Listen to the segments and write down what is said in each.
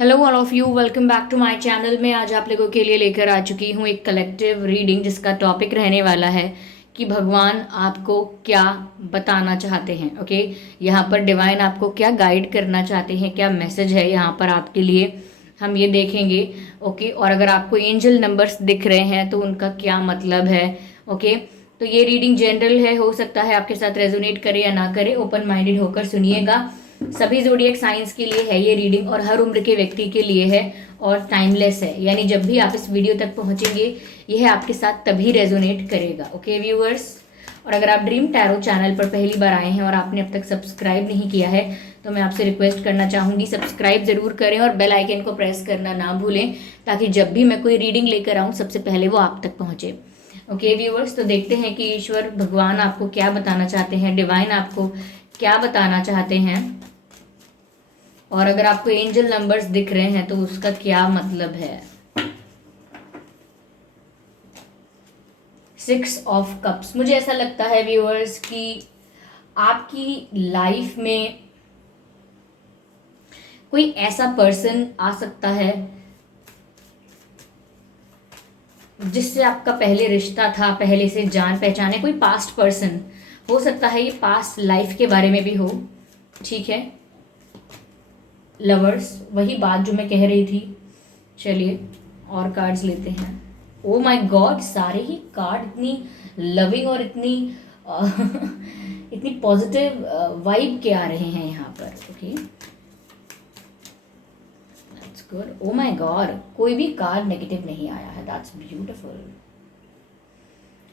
Hello all of you, welcome back to my channel. मैं आज आप लोगों के लिए लेकर आ चुकी हूँ एक कलेक्टिव रीडिंग जिसका टॉपिक रहने वाला है कि भगवान आपको क्या बताना चाहते हैं। ओके, यहाँ पर डिवाइन आपको क्या गाइड करना चाहते हैं, क्या मैसेज है यहाँ पर आपके लिए, हम ये देखेंगे। ओके, और अगर आपको एंजल नंबर्स दिख रहे हैं तो उनका क्या मतलब है। ओके, तो ये रीडिंग जनरल है, हो सकता है आपके साथ रेजोनेट करे या ना करे, ओपन माइंडेड होकर सुनिएगा। सभी जोडिएक साइंस के लिए है ये रीडिंग और हर उम्र के व्यक्ति के लिए है और टाइमलेस है, यानी जब भी आप इस वीडियो तक पहुंचेंगे यह आपके साथ तभी रेजोनेट करेगा। ओके व्यूअर्स, और अगर आप ड्रीम टैरो चैनल पर पहली बार आए हैं और आपने अब तक सब्सक्राइब नहीं किया है तो मैं आपसे रिक्वेस्ट करना चाहूंगी सब्सक्राइब जरूर करें और बेल आइकन को प्रेस करना ना भूलें, ताकि जब भी मैं कोई रीडिंग लेकर आऊँ सबसे पहले वो आप तक पहुंचे। ओके व्यूअर्स, तो देखते हैं कि ईश्वर भगवान आपको क्या बताना चाहते हैं, डिवाइन आपको क्या बताना चाहते हैं, और अगर आपको एंजल नंबर्स दिख रहे हैं तो उसका क्या मतलब है। 6 ऑफ कप्स, मुझे ऐसा लगता है व्यूअर्स कि आपकी लाइफ में कोई ऐसा पर्सन आ सकता है जिससे आपका पहले रिश्ता था, पहले से जान पहचान है, कोई पास्ट पर्सन हो सकता है, ये पास्ट लाइफ के बारे में भी हो। ठीक है लवर्स, वही बात जो मैं कह रही थी। चलिए और कार्ड्स लेते हैं। ओ माय गॉड, सारे ही कार्ड इतनी लविंग और इतनी इतनी पॉजिटिव वाइब के आ रहे हैं यहाँ पर। Okay that's good. Oh my God, कोई भी कार्ड नेगेटिव नहीं आया है, दैट्स ब्यूटीफुल।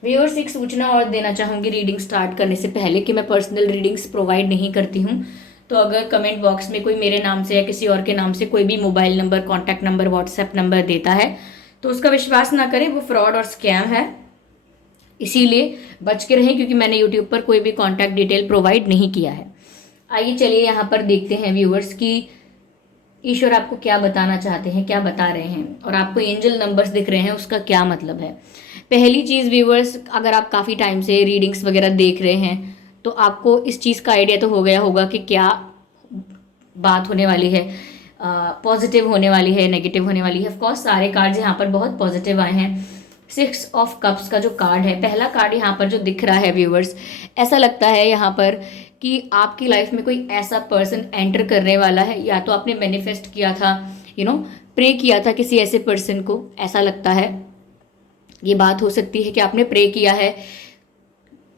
व्यूअर्स, एक सूचना और देना चाहूंगी रीडिंग स्टार्ट करने से पहले कि मैं पर्सनल रीडिंग्स प्रोवाइड नहीं करती हूँ। तो अगर कमेंट बॉक्स में कोई मेरे नाम से या किसी और के नाम से कोई भी mobile number, contact number, WhatsApp number देता है तो उसका विश्वास ना करें, वो फ्रॉड और स्कैम है। इसीलिए बच के रहें, क्योंकि मैंने यूट्यूब पर कोई भी कॉन्टैक्ट डिटेल प्रोवाइड नहीं किया है। आइए चलिए यहाँ पर देखते हैं व्यूअर्स कि ईश्वर आपको क्या बताना चाहते हैं, क्या बता रहे हैं, और आपको एंजल नंबर्स दिख रहे हैं उसका क्या मतलब है। पहली चीज़ व्यूअर्स, अगर आप काफ़ी टाइम से रीडिंग्स वगैरह देख रहे हैं तो आपको इस चीज़ का आइडिया तो हो गया होगा कि क्या बात होने वाली है, पॉजिटिव होने वाली है, नेगेटिव होने वाली है। ऑफकोर्स सारे कार्ड्स यहाँ पर बहुत पॉजिटिव आए हैं। 6 ऑफ कप्स का जो कार्ड है, पहला कार्ड यहाँ पर जो दिख रहा है व्यूअर्स, ऐसा लगता है यहाँ पर कि आपकी लाइफ में कोई ऐसा पर्सन एंटर करने वाला है, या तो आपने मैनिफेस्ट किया था, प्रे किया था किसी ऐसे पर्सन को, ऐसा लगता है। ये बात हो सकती है कि आपने प्रे किया है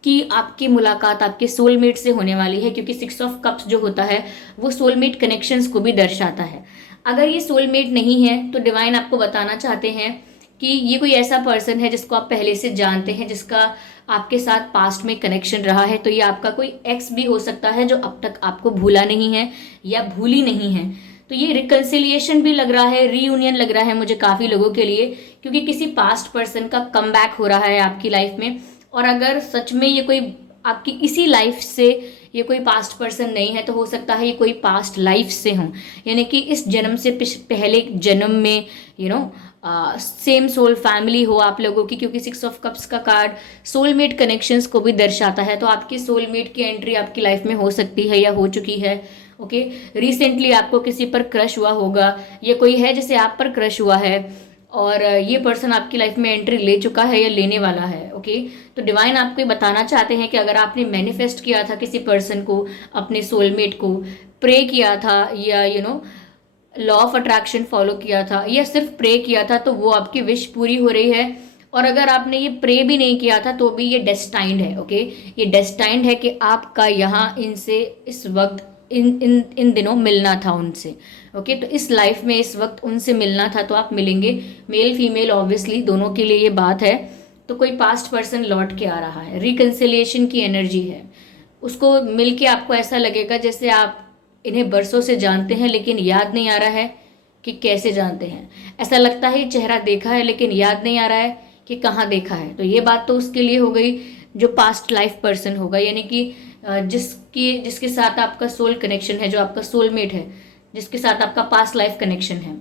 कि आपकी मुलाकात आपके सोलमेट से होने वाली है, क्योंकि 6 ऑफ कप्स जो होता है वो सोलमेट कनेक्शंस को भी दर्शाता है। अगर ये सोलमेट नहीं है तो डिवाइन आपको बताना चाहते हैं कि ये कोई ऐसा पर्सन है जिसको आप पहले से जानते हैं, जिसका आपके साथ पास्ट में कनेक्शन रहा है। तो ये आपका कोई एक्स भी हो सकता है जो अब तक आपको भूला नहीं है या भूली नहीं है। तो ये रिकन्सिलिएशन भी लग रहा है, रीयूनियन लग रहा है मुझे काफ़ी लोगों के लिए, क्योंकि किसी पास्ट पर्सन का कम बैक हो रहा है आपकी लाइफ में। और अगर सच में ये कोई आपकी इसी लाइफ से ये कोई पास्ट पर्सन नहीं है तो हो सकता है ये कोई पास्ट लाइफ से हो, यानी कि इस जन्म से पहले जन्म में सेम सोल फैमिली हो आप लोगों की, क्योंकि 6 ऑफ कप्स का कार्ड सोलमेट कनेक्शंस को भी दर्शाता है। तो आपकी सोलमेट की एंट्री आपकी लाइफ में हो सकती है या हो चुकी है। ओके, रिसेंटली आपको किसी पर क्रश हुआ होगा, या कोई है जिसे आप पर क्रश हुआ है और ये पर्सन आपकी लाइफ में एंट्री ले चुका है या लेने वाला है। ओके, तो डिवाइन आपको बताना चाहते हैं कि अगर आपने मैनिफेस्ट किया था किसी पर्सन को, अपने सोलमेट को, प्रे किया था, या लॉ ऑफ अट्रैक्शन फॉलो किया था, या सिर्फ प्रे किया था, तो वो आपकी विश पूरी हो रही है। और अगर आपने ये प्रे भी नहीं किया था तो भी ये डेस्टाइंड है। ओके, ये डेस्टाइंड है कि आपका यहाँ इनसे इस वक्त इन इन इन दिनों मिलना था उनसे। ओके, तो इस लाइफ में इस वक्त उनसे मिलना था, तो आप मिलेंगे। मेल फीमेल ऑब्वियसली दोनों के लिए ये बात है। तो कोई पास्ट पर्सन लौट के आ रहा है, रिकन्सिलिएशन की एनर्जी है। उसको मिल के आपको ऐसा लगेगा जैसे आप इन्हें बरसों से जानते हैं लेकिन याद नहीं आ रहा है कि कैसे जानते हैं। ऐसा लगता है ये चेहरा देखा है लेकिन याद नहीं आ रहा है कि कहाँ देखा है। तो ये बात तो उसके लिए हो गई जो पास्ट लाइफ पर्सन होगा, यानी कि जिसके साथ आपका सोल कनेक्शन है, जो आपका सोलमेट है, जिसके साथ आपका पास्ट लाइफ कनेक्शन है।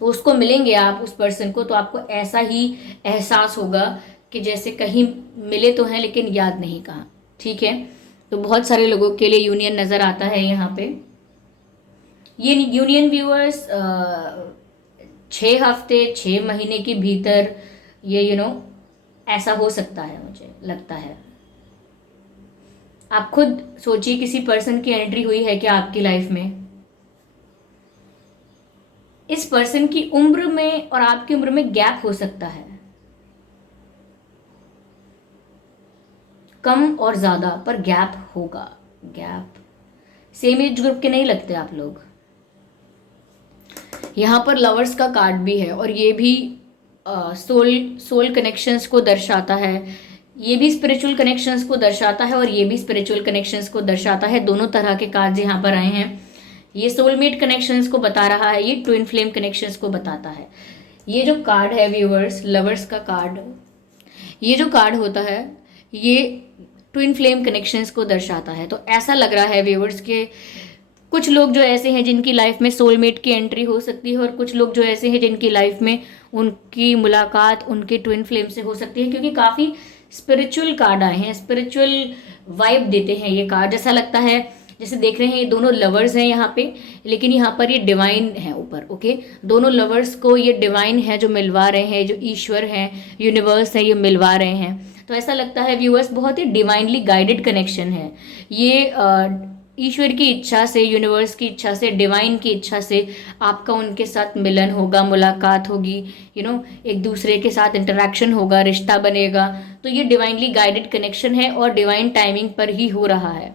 तो उसको मिलेंगे आप, उस पर्सन को, तो आपको ऐसा ही एहसास होगा कि जैसे कहीं मिले तो हैं लेकिन याद नहीं कहाँ। ठीक है, तो बहुत सारे लोगों के लिए यूनियन नज़र आता है यहाँ पे। ये यूनियन व्यूअर्स 6 हफ्ते 6 महीने के भीतर ये ऐसा हो सकता है, मुझे लगता है। आप खुद सोचिए, किसी पर्सन की एंट्री हुई है क्या आपकी लाइफ में? इस पर्सन की उम्र में और आपकी उम्र में गैप हो सकता है, कम और ज्यादा, पर गैप होगा। गैप, सेम एज ग्रुप के नहीं लगते आप लोग। यहाँ पर लवर्स का कार्ड भी है और ये भी सोल सोल कनेक्शंस को दर्शाता है। ये भी स्पिरिचुअल कनेक्शंस को दर्शाता है और ये भी स्पिरिचुअल कनेक्शंस को दर्शाता है। दोनों तरह के कार्ड यहाँ पर आए हैं। ये सोलमेट कनेक्शंस को बता रहा है, ये ट्विन फ्लेम कनेक्शंस को बताता है। ये जो कार्ड है व्यूअर्स, लवर्स का कार्ड, ये जो कार्ड होता है ये ट्विन फ्लेम कनेक्शंस को दर्शाता है। तो ऐसा लग रहा है व्यूअर्स के कुछ लोग जो ऐसे हैं जिनकी लाइफ में सोलमेट की एंट्री हो सकती है, और कुछ लोग जो ऐसे हैं जिनकी लाइफ में उनकी मुलाकात उनके ट्विन फ्लेम से हो सकती है, क्योंकि काफ़ी स्पिरिचुअल कार्ड आए हैं, स्पिरिचुअल वाइब देते हैं ये कार्ड। जैसा लगता है जैसे देख रहे हैं ये दोनों लवर्स हैं यहाँ पे, लेकिन यहाँ पर ये डिवाइन है ऊपर। ओके, दोनों लवर्स को ये डिवाइन है जो मिलवा रहे हैं, जो ईश्वर हैं, यूनिवर्स है, ये मिलवा रहे हैं। तो ऐसा लगता है व्यूअर्स बहुत ही डिवाइनली गाइडेड कनेक्शन है ये। ईश्वर की इच्छा से, यूनिवर्स की इच्छा से, डिवाइन की इच्छा से आपका उनके साथ मिलन होगा, मुलाकात होगी, एक दूसरे के साथ इंटरेक्शन होगा, रिश्ता बनेगा। तो ये डिवाइनली गाइडेड कनेक्शन है और डिवाइन टाइमिंग पर ही हो रहा है।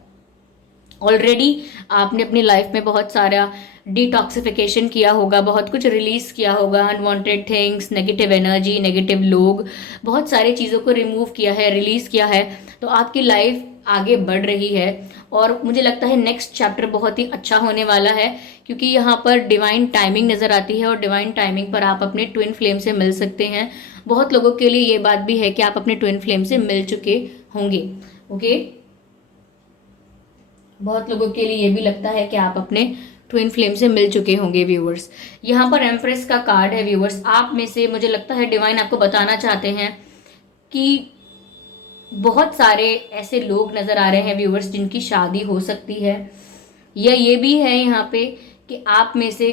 ऑलरेडी आपने अपनी लाइफ में बहुत सारा डिटॉक्सिफिकेशन किया होगा, बहुत कुछ रिलीज किया होगा, unwanted things, negative energy, negative लोग, बहुत सारी चीज़ों को रिमूव किया है, रिलीज किया है। तो आपकी लाइफ आगे बढ़ रही है और मुझे लगता है नेक्स्ट चैप्टर बहुत ही अच्छा होने वाला है, क्योंकि यहाँ पर डिवाइन टाइमिंग नज़र आती है और डिवाइन टाइमिंग पर आप अपने ट्विन फ्लेम से मिल सकते हैं। बहुत लोगों के लिए ये बात भी है कि आप अपने ट्विन फ्लेम से मिल चुके होंगे। ओके, बहुत लोगों के लिए ये भी लगता है कि आप अपने ट्विन फ्लेम से मिल चुके होंगे व्यूअर्स। यहाँ पर एम्प्रेस का कार्ड है व्यूअर्स। आप में से मुझे लगता है डिवाइन आपको बताना चाहते हैं कि बहुत सारे ऐसे लोग नज़र आ रहे हैं व्यूअर्स जिनकी शादी हो सकती है, या ये भी है यहाँ पे कि आप में से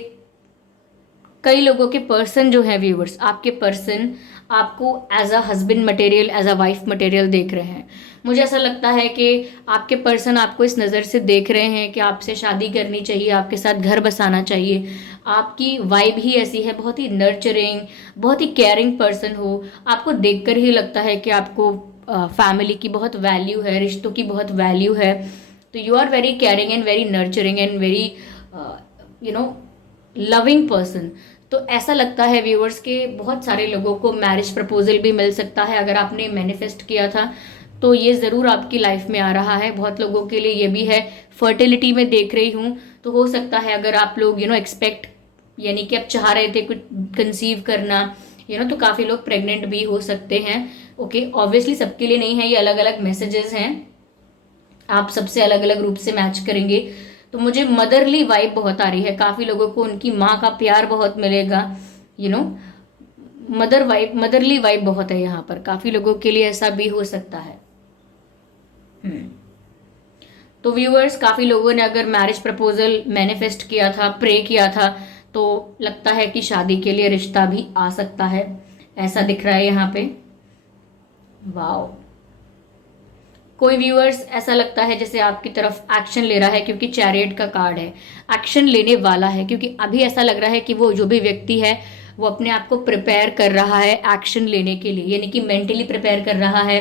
कई लोगों के पर्सन जो है व्यूअर्स, आपके पर्सन आपको as a husband material, as a wife material देख रहे हैं। मुझे ऐसा लगता है कि आपके पर्सन आपको इस नज़र से देख रहे हैं कि आपसे शादी करनी चाहिए, आपके साथ घर बसाना चाहिए। आपकी वाइब ही ऐसी है, बहुत ही नर्चरिंग, बहुत ही केयरिंग पर्सन हो। आपको देखकर ही लगता है कि आपको फैमिली की बहुत वैल्यू है, रिश्तों की बहुत वैल्यू है। तो you are very caring and very nurturing and very loving person. तो ऐसा लगता है व्यूअर्स के बहुत सारे लोगों को मैरिज प्रपोजल भी मिल सकता है। अगर आपने मैनिफेस्ट किया था तो ये ज़रूर आपकी लाइफ में आ रहा है। बहुत लोगों के लिए ये भी है। फर्टिलिटी में देख रही हूँ, तो हो सकता है अगर आप लोग एक्सपेक्ट, यानी कि आप चाह रहे थे कुछ कंसीव करना, तो काफ़ी लोग प्रेग्नेंट भी हो सकते हैं। ओके, ऑब्वियसली सबके लिए नहीं है, ये अलग अलग मैसेजेस हैं, आप सबसे अलग अलग रूप से मैच करेंगे। तो मुझे मदरली वाइब बहुत आ रही है। काफ़ी लोगों को उनकी माँ का प्यार बहुत मिलेगा, मदर वाइब, मदरली वाइब बहुत है यहाँ पर। काफ़ी लोगों के लिए ऐसा भी हो सकता है। तो व्यूअर्स, काफ़ी लोगों ने अगर मैरिज प्रपोजल मैनिफेस्ट किया था, प्रे किया था, तो लगता है कि शादी के लिए रिश्ता भी आ सकता है, ऐसा दिख रहा है यहाँ पे। वाओ, कोई व्यूअर्स ऐसा लगता है जैसे आपकी तरफ एक्शन ले रहा है, क्योंकि चैरियट का कार्ड है, एक्शन लेने वाला है। क्योंकि अभी ऐसा लग रहा है कि वो जो भी व्यक्ति है वो अपने आप को प्रिपेयर कर रहा है एक्शन लेने के लिए, यानी कि मेंटली प्रिपेयर कर रहा है,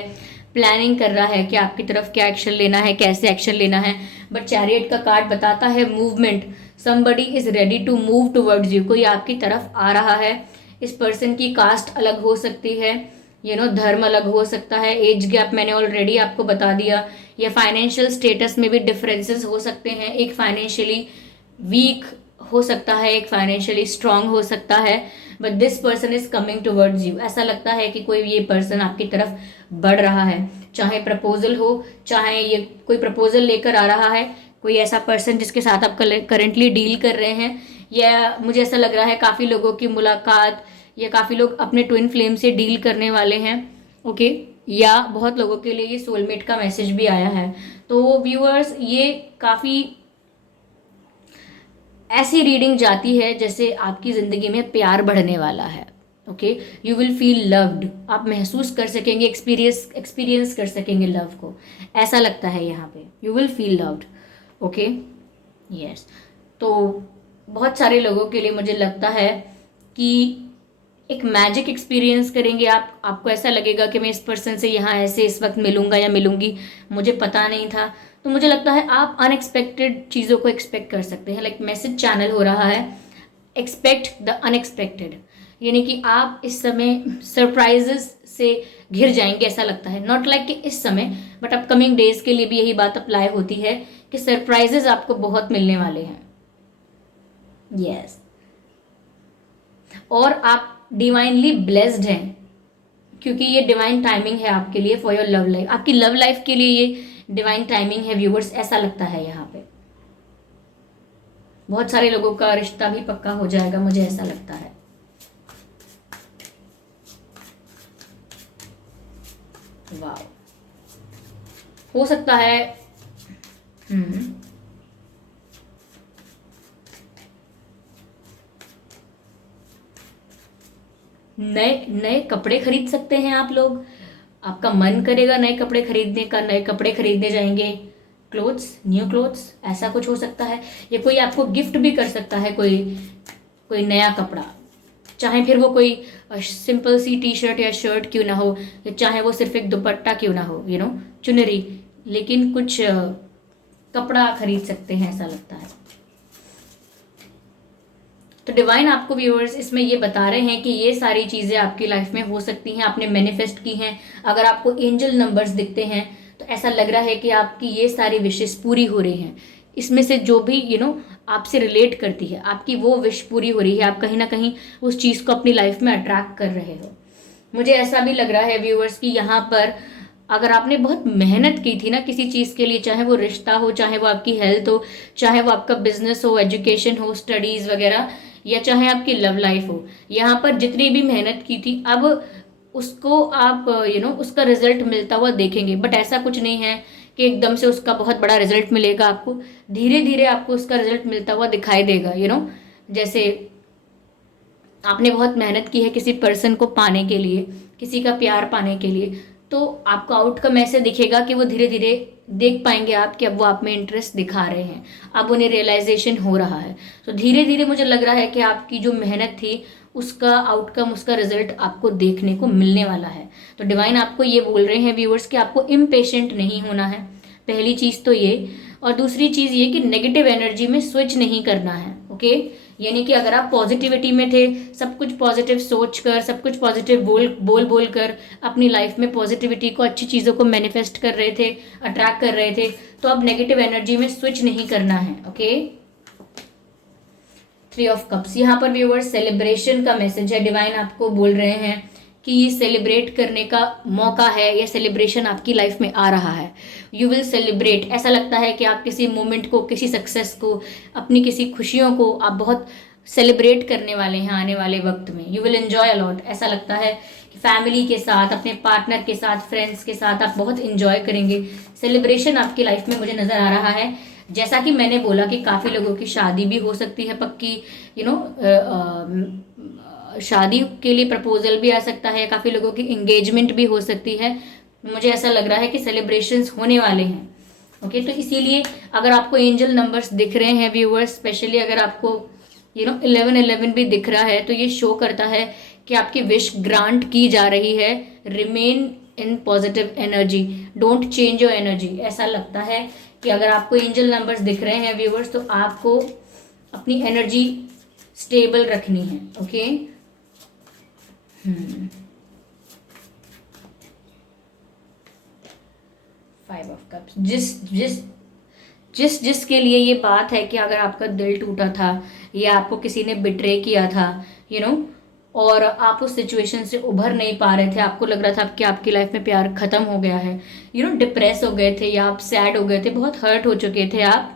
प्लानिंग कर रहा है कि आपकी तरफ क्या एक्शन लेना है, कैसे एक्शन लेना है। बट चैरियट का कार्ड बताता है movement, somebody is ready to move towards you, कोई आपकी तरफ आ रहा है। इस पर्सन की कास्ट अलग हो सकती है, धर्म अलग हो सकता है, एज गैप मैंने ऑलरेडी आपको बता दिया, या फाइनेंशियल स्टेटस में भी डिफरेंसेस हो सकते हैं। एक फाइनेंशियली वीक हो सकता है, एक फाइनेंशियली स्ट्रांग हो सकता है, but this person is coming towards you. ऐसा लगता है कि कोई ये पर्सन आपकी तरफ बढ़ रहा है, चाहे प्रपोजल हो, चाहे ये कोई प्रपोजल लेकर आ रहा है, कोई ऐसा पर्सन जिसके साथ आप करेंटली डील कर रहे हैं, या मुझे ऐसा लग रहा है काफ़ी लोगों की मुलाकात, या काफ़ी लोग अपने ट्विन फ्लेम से डील करने वाले हैं। ओके, या बहुत लोगों के लिए ये सोलमेट का मैसेज भी आया है। तो व्यूअर्स, ये काफ़ी ऐसी रीडिंग जाती है जैसे आपकी ज़िंदगी में प्यार बढ़ने वाला है। Okay, you will feel loved, आप महसूस कर सकेंगे, एक्सपीरियंस कर सकेंगे लव को, ऐसा लगता है यहाँ पे, you will feel loved. Okay, yes. तो बहुत सारे लोगों के लिए मुझे लगता है कि एक मैजिक एक्सपीरियंस करेंगे आप, आपको ऐसा लगेगा कि मैं इस पर्सन से यहाँ ऐसे इस वक्त मिलूंगा या मिलूंगी, मुझे पता नहीं था। तो मुझे लगता है आप अनएक्सपेक्टेड चीज़ों को एक्सपेक्ट कर सकते हैं, लाइक मैसेज चैनल हो रहा है, एक्सपेक्ट द अनएक्सपेक्टेड, यानी कि आप इस समय सरप्राइजेस से घिर जाएंगे, ऐसा लगता है। नॉट लाइक कि इस समय, बट अपकमिंग डेज के लिए भी यही बात अप्लाई होती है कि सरप्राइजेस आपको बहुत मिलने वाले हैं। यस, और आप डिवाइनली ब्लेस्ड हैं, क्योंकि ये डिवाइन टाइमिंग है आपके लिए फॉर योर लव लाइफ, आपकी लव लाइफ के लिए ये डिवाइन टाइमिंग है व्यूवर्स, ऐसा लगता है यहाँ पे। बहुत सारे लोगों का रिश्ता भी पक्का हो जाएगा, मुझे ऐसा लगता है। वाह, हो सकता है नए नए कपड़े खरीद सकते हैं आप लोग, आपका मन करेगा नए कपड़े खरीदने का, नए कपड़े खरीदने जाएंगे, क्लोथ्स, न्यू क्लोथ्स, ऐसा कुछ हो सकता है। या कोई आपको गिफ्ट भी कर सकता है कोई कोई नया कपड़ा, चाहे फिर वो कोई सिंपल सी टी शर्ट या शर्ट क्यों ना हो, या चाहे वो सिर्फ एक दुपट्टा क्यों ना हो, चुनरी, लेकिन कुछ कपड़ा खरीद सकते हैं, ऐसा लगता है। तो डिवाइन आपको व्यूअर्स इसमें ये बता रहे हैं कि ये सारी चीज़ें आपकी लाइफ में हो सकती हैं, आपने मैनिफेस्ट की हैं। अगर आपको एंजल नंबर्स दिखते हैं तो ऐसा लग रहा है कि आपकी ये सारी विशेष पूरी हो रही हैं। इसमें से जो भी आपसे रिलेट करती है, आपकी वो विश पूरी हो रही है, आप कहीं ना कहीं उस चीज़ को अपनी लाइफ में अट्रैक्ट कर रहे हो। मुझे ऐसा भी लग रहा है व्यूअर्स कि यहाँ पर अगर आपने बहुत मेहनत की थी ना किसी चीज़ के लिए, चाहे वो रिश्ता हो, चाहे वो आपकी हेल्थ हो, चाहे वो आपका बिजनेस हो, एजुकेशन हो, स्टडीज़ वगैरह, या चाहे आपकी लव लाइफ हो, यहाँ पर जितनी भी मेहनत की थी अब उसको आप उसका रिजल्ट मिलता हुआ देखेंगे। बट ऐसा कुछ नहीं है कि एकदम से उसका बहुत बड़ा रिजल्ट मिलेगा आपको, धीरे धीरे आपको उसका रिजल्ट मिलता हुआ दिखाई देगा। जैसे आपने बहुत मेहनत की है किसी पर्सन को पाने के लिए, किसी का प्यार पाने के लिए, तो आपका आउटकम ऐसे दिखेगा कि वो धीरे धीरे देख पाएंगे आप कि अब वो आप में इंटरेस्ट दिखा रहे हैं, अब उन्हें रियलाइजेशन हो रहा है। तो धीरे धीरे मुझे लग रहा है कि आपकी जो मेहनत थी उसका आउटकम, उसका रिजल्ट आपको देखने को मिलने वाला है। तो डिवाइन आपको ये बोल रहे हैं व्यूअर्स कि आपको इम्पेशेंट नहीं होना है, पहली चीज़ तो ये। और दूसरी चीज़ ये कि नेगेटिव एनर्जी में स्विच नहीं करना है। ओके, यानी कि अगर आप पॉजिटिविटी में थे, सब कुछ पॉजिटिव सोच कर, सब कुछ पॉजिटिव बोल कर अपनी लाइफ में पॉजिटिविटी को, अच्छी चीज़ों को मैनिफेस्ट कर रहे थे, अट्रैक्ट कर रहे थे, तो अब नेगेटिव एनर्जी में स्विच नहीं करना है। ओके, 3 ऑफ कप्स, यहाँ पर व्यूअर्स सेलिब्रेशन का मैसेज है। डिवाइन आपको बोल रहे हैं कि ये सेलिब्रेट करने का मौका है, ये सेलिब्रेशन आपकी लाइफ में आ रहा है। यू विल सेलिब्रेट, ऐसा लगता है कि आप किसी मोमेंट को, किसी सक्सेस को, अपनी किसी खुशियों को आप बहुत सेलिब्रेट करने वाले हैं आने वाले वक्त में। यू विल एंजॉय अलॉट, ऐसा लगता है कि फैमिली के साथ, अपने पार्टनर के साथ, फ्रेंड्स के साथ आप बहुत इंजॉय करेंगे। सेलिब्रेशन आपकी लाइफ में मुझे नज़र आ रहा है। जैसा कि मैंने बोला कि काफ़ी लोगों की शादी भी हो सकती है पक्की, शादी के लिए प्रपोजल भी आ सकता है, काफ़ी लोगों की एंगेजमेंट भी हो सकती है। मुझे ऐसा लग रहा है कि सेलिब्रेशंस होने वाले हैं। ओके, तो इसीलिए अगर आपको एंजल नंबर्स दिख रहे हैं व्यूअर्स, स्पेशली अगर आपको 1111 भी दिख रहा है, तो ये शो करता है कि आपकी विश ग्रांट की जा रही है। Remain in positive energy, don't change your energy. ऐसा लगता है कि अगर आपको एंजल नंबर्स दिख रहे हैं व्यूअर्स, तो आपको अपनी एनर्जी स्टेबल रखनी है। ओके, 5 ऑफ कप्स, जिसके लिए ये बात है कि अगर आपका दिल टूटा था या आपको किसी ने बिट्रे किया था, और आप उस सिचुएशन से उभर नहीं पा रहे थे, आपको लग रहा था कि आपकी लाइफ में प्यार खत्म हो गया है, डिप्रेस हो गए थे, या आप सैड हो गए थे, बहुत हर्ट हो चुके थे आप,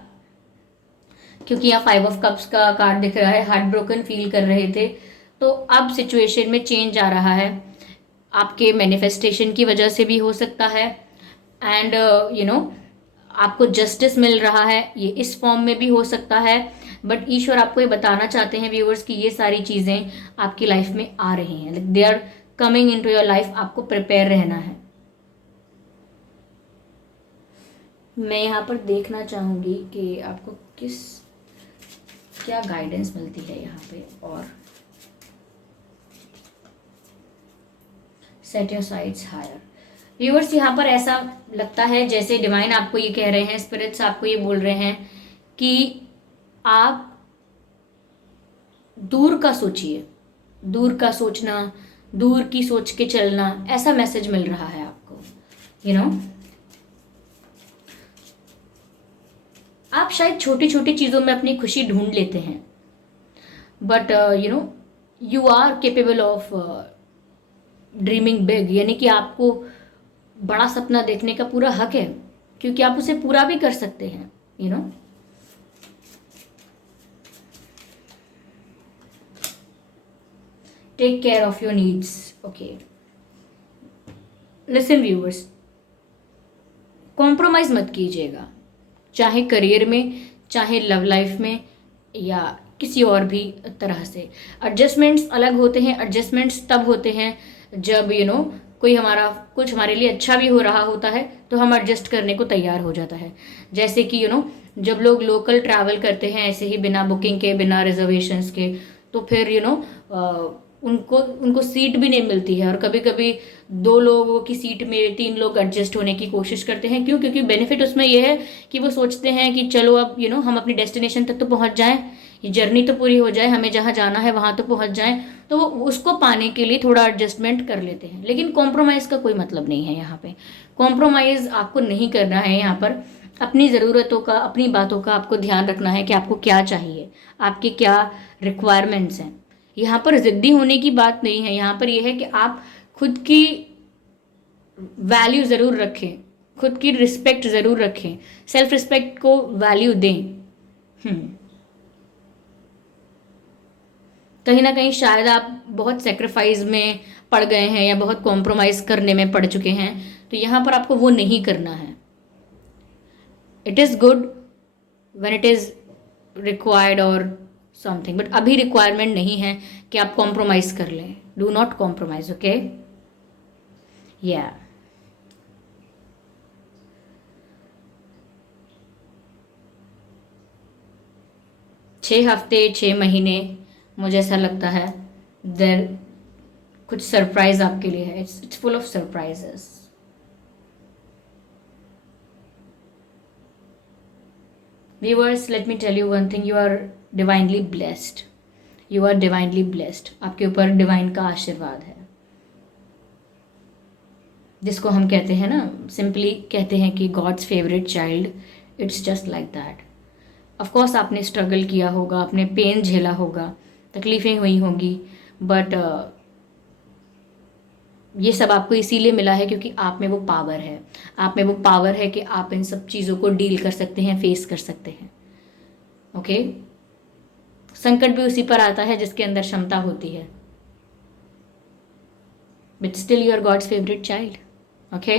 क्योंकि यहाँ 5 ऑफ कप्स का कार्ड दिख रहा है, हार्ट ब्रोकन फील कर रहे थे, तो अब सिचुएशन में चेंज आ रहा है। आपके मैनिफेस्टेशन की वजह से भी हो सकता है, एंड आपको जस्टिस मिल रहा है, ये इस फॉर्म में भी हो सकता है बट ईश्वर आपको ये बताना चाहते हैं व्यूअर्स कि ये सारी चीज़ें आपकी लाइफ में आ रही हैं, they are coming into your life. आपको प्रिपेयर रहना है। मैं यहाँ पर देखना चाहूँगी कि आपको क्या गाइडेंस मिलती है यहाँ पे। और set your sides higher. Viewers यहाँ पर ऐसा लगता है जैसे डिवाइन आपको ये कह रहे हैं, स्पिरिट्स आपको ये बोल रहे हैं कि आप दूर का सोचिए, दूर का सोचना, दूर की सोच के चलना, ऐसा मैसेज मिल रहा है आपको। यू नो आप शायद छोटी छोटी चीज़ों में अपनी खुशी ढूंढ लेते हैं, but you are capable of dreaming big, यानी कि आपको बड़ा सपना देखने का पूरा हक है, क्योंकि आप उसे पूरा भी कर सकते हैं। Take care of your needs. Okay, listen viewers, compromise मत कीजिएगा, चाहे करियर में, चाहे लव लाइफ में, या किसी और भी तरह से। एडजस्टमेंट्स अलग होते हैं। एडजस्टमेंट्स तब होते हैं जब कोई कुछ हमारे लिए अच्छा भी हो रहा होता है तो हम एडजस्ट करने को तैयार हो जाता है। जैसे कि जब लोग लोकल ट्रैवल करते हैं ऐसे ही बिना बुकिंग के, बिना रिजर्वेशंस के, तो फिर उनको सीट भी नहीं मिलती है। और कभी कभी 2 लोगों की सीट में 3 लोग एडजस्ट होने की कोशिश करते हैं। क्यों? क्योंकि बेनिफिट उसमें यह है कि वो सोचते हैं कि चलो अब हम अपनी डेस्टिनेशन तक तो पहुंच जाएं, ये जर्नी तो पूरी हो जाए, हमें जहाँ जाना है वहाँ तो पहुंच जाएं, तो वो उसको पाने के लिए थोड़ा एडजस्टमेंट कर लेते हैं। लेकिन कॉम्प्रोमाइज़ का कोई मतलब नहीं है यहाँ पे। कॉम्प्रोमाइज़ आपको नहीं करना है यहाँ पर। अपनी ज़रूरतों का, अपनी बातों का आपको ध्यान रखना है कि आपको क्या चाहिए, आपके क्या रिक्वायरमेंट्स हैं। यहाँ पर ज़िद्दी होने की बात नहीं है। यहाँ पर यह है कि आप खुद की वैल्यू ज़रूर रखें, खुद की रिस्पेक्ट ज़रूर रखें, सेल्फ रिस्पेक्ट को वैल्यू दें। कहीं ना कहीं शायद आप बहुत सेक्रीफाइस में पड़ गए हैं या बहुत कॉम्प्रोमाइज़ करने में पड़ चुके हैं, तो यहाँ पर आपको वो नहीं करना है। It is good when it is required और समथिंग, बट अभी रिक्वायरमेंट नहीं है कि आप कॉम्प्रोमाइज़ कर लें। Do not compromise, okay? या 6 हफ्ते, 6 महीने, मुझे ऐसा लगता है देर कुछ सरप्राइज आपके लिए है। It's full of surprises. Viewers, let me tell you one thing, you are divinely blessed. You are divinely blessed. आपके ऊपर डिवाइन का आशीर्वाद है, जिसको हम कहते हैं ना, सिंपली कहते हैं कि God's favourite child. It's just like that. Of course आपने स्ट्रगल किया होगा, आपने पेन झेला होगा, तकलीफ़ें हुई होंगी, बट ये सब आपको इसीलिए मिला है क्योंकि आप में वो पावर है। आप में वो पावर है कि आप इन सब चीज़ों को डील कर सकते हैं, फेस कर सकते हैं। ओके? संकट भी उसी पर आता है जिसके अंदर क्षमता होती है, but still you are God's favourite child. Okay?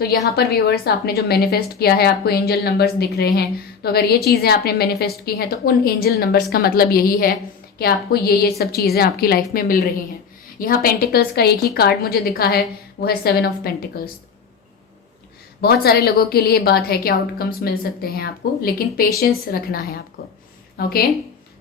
तो यहाँ पर व्यूअर्स, आपने जो मैनिफेस्ट किया है, आपको एंजल नंबर्स दिख रहे हैं। तो अगर ये चीज़ें आपने मैनिफेस्ट की हैं तो उन एंजल नंबर्स का मतलब यही है कि आपको ये सब चीज़ें आपकी लाइफ में मिल रही हैं। यहाँ पेंटिकल्स का एक ही कार्ड मुझे दिखा है, वो है 7 ऑफ पेंटिकल्स। बहुत सारे लोगों के लिए बात है कि आउटकम्स मिल सकते हैं आपको, लेकिन पेशेंस रखना है आपको। ओके?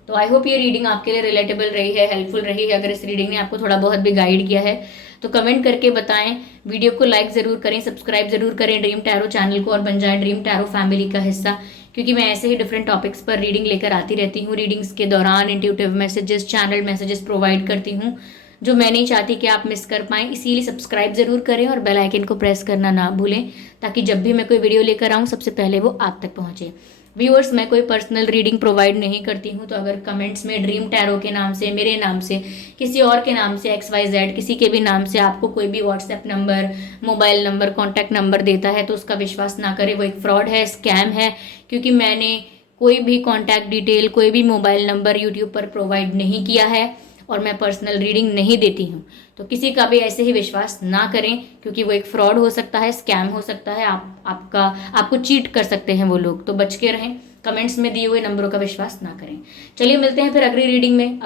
तो आई होप ये रीडिंग आपके लिए रिलेटेबल रही है, हेल्पफुल रही है। अगर इस रीडिंग ने आपको थोड़ा बहुत भी गाइड किया है तो कमेंट करके बताएं। वीडियो को लाइक ज़रूर करें, सब्सक्राइब ज़रूर करें ड्रीम टैरो चैनल को, और बन जाएं ड्रीम टैरो फैमिली का हिस्सा, क्योंकि मैं ऐसे ही डिफरेंट टॉपिक्स पर रीडिंग लेकर आती रहती हूँ। रीडिंग्स के दौरान intuitive messages, channel messages provide करती हूँ जो मैं नहीं चाहती कि आप मिस कर पाएँ। इसीलिए सब्सक्राइब ज़रूर करें और बेल आइकन को प्रेस करना ना भूलें, ताकि जब भी मैं कोई वीडियो लेकर आऊँ सबसे पहले वो आप तक पहुँचे। व्यूअर्स, मैं कोई पर्सनल रीडिंग प्रोवाइड नहीं करती हूँ, तो अगर कमेंट्स में ड्रीम टैरो के नाम से, मेरे नाम से, किसी और के नाम से, XYZ किसी के भी नाम से आपको कोई भी WhatsApp number, mobile number, contact number देता है तो उसका विश्वास ना करें। वो एक फ्रॉड है, स्कैम है, क्योंकि मैंने कोई भी कॉन्टैक्ट डिटेल, कोई भी मोबाइल नंबर यूट्यूब पर प्रोवाइड नहीं किया है, और मैं पर्सनल रीडिंग नहीं देती हूँ। तो किसी का भी ऐसे ही विश्वास ना करें, क्योंकि वो एक फ्रॉड हो सकता है, स्कैम हो सकता है, आपको चीट कर सकते हैं वो लोग। तो बच के रहें। कमेंट्स में दिए हुए नंबरों का विश्वास ना करें। चलिए मिलते हैं फिर अगली रीडिंग में,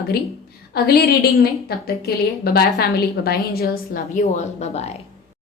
अगली रीडिंग में। तब तक के लिए bye bye family, bye bye angels, love you all, bye bye.